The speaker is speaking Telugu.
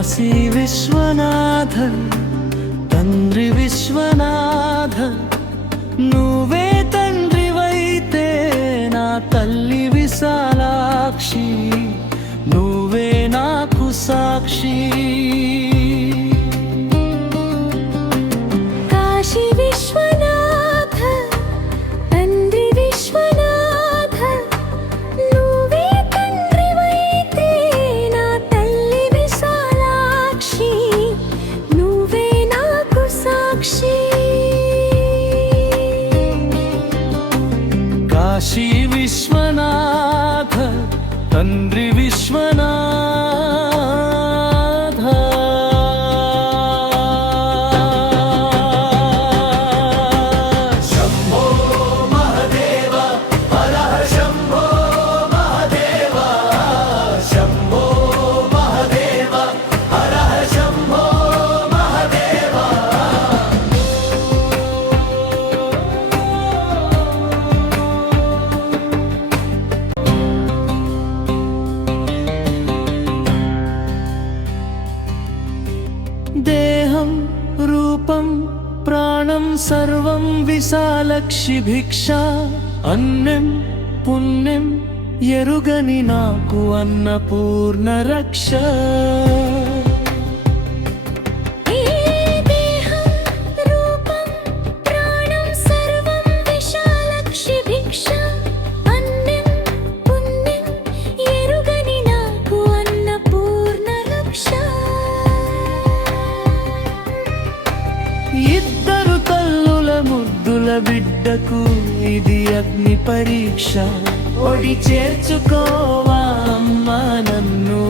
కాశీ విశ్వనాథన్ తండ్రి విశ్వనాథన్ నువ్వే తండ్రివైతే నా తల్లి విశాలాక్షి నువ్వే నాకు సాక్షి కాశీ విశ్వనాథ తండ్రి విశ్వనాథ నువ్వే తండ్రివైతే నా తల్లి విశాలాక్షి నువ్వే నాకు సాక్షి కాశీ విశ్వనాథ తండ్రి విశ్వనాథ శంభో మహదేవ హర శంభో మహదేవ శంభో మహదేవ హర శంభో మహదేవ దేహం రూపం ప్రాణం సర్వం విశాలక్షి భిక్ష అన్నం పుణ్యం ఎరుగని నాకు అన్నపూర్ణ రక్ష ఏ దేహం రూపం ప్రాణం సర్వం విశాలక్షి భిక్ష అన్నం పుణ్యం ఎరుగని నాకు అన్నపూర్ణ రక్ష ఇద్దరు తల్లుల ముద్దుల బిడ్డకు ఇది అగ్ని పరీక్ష ఒడి చేర్చుకోవా అమ్మా నన్ను